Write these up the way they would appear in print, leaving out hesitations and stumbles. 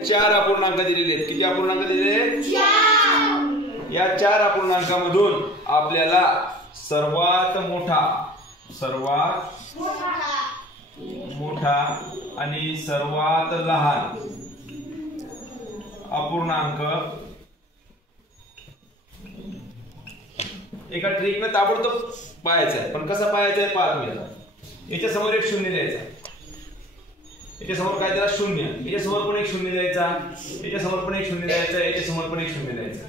चार अपूर्णांक दिलेले आहेत. किती अपूर्णांक दिलेले आहेत? या चार अपूर्णांकामधून आपल्याला सर्वात मोठा आणि सर्वात लहान अपूर्णांक एका ट्रिकने ताबडतोब पाहायचा आहे. पण कसा पाहायचा आहे पहा तुम्ही. आता याच्या समोर एक शून्य द्यायचा, याच्या समोर काय त्याला शून्य, याच्या समोर पण एक शून्य द्यायचा, याच्या समोर पण एक शून्य द्यायचा, याच्या समोर पण एक शून्य द्यायचा.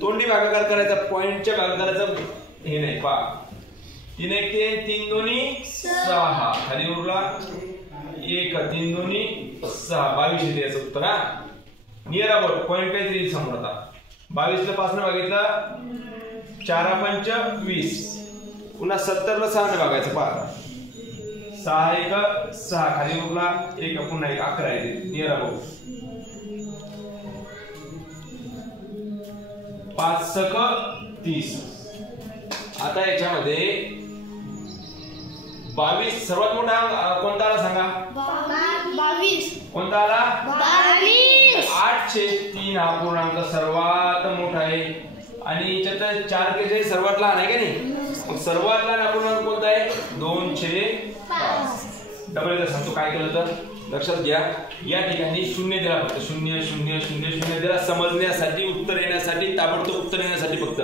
तोंडी भागाकार करायचा, पॉइंटच्या भागाकाराचा हे नाही. पहा 3 1 3 3 दोन्ही 6 खाली उरला 1 3 दोन्ही 6 22 द्यायचं उत्तर. हा नियर अबाउट पॉइंट काहीतरी येईल समोर. आता 22 ला 5 ने भागितलं 4 5 20, पुन्हा 70 ला 6 ने भागायचं. पहा 6 1 6 खाली उरला 1 पुन्हा 1 11 येते नियर अबाउट. 5 6 30. आता याच्यामध्ये 22 सर्वात मोठा कोणता आला सांगा? 22. कोणता आला? 22. 8/3 हा पूर्णांक सर्वात मोठा आहे आणि याच्यात 4 केचे सर्वात लहान आहे का नाही? मग सर्वात लहान अपूर्णांक कोणता आहे? 2/5. डबल एकदा सांगतो काय केलं तर लक्षात घ्या. या ठिकाणी शून्य दिला, फक्त 0 0 0 0 दिला समजण्यासाठी, उत्तर येण्यासाठी, ताबडतोब उत्तर येण्यासाठी फक्त.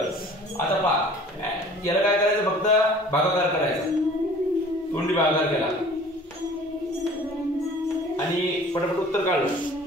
आता पहा याला काय करायचं, फक्त भागाकार करायचा. तोंडी भागाकार केला आणि पटापट उत्तर काढलं.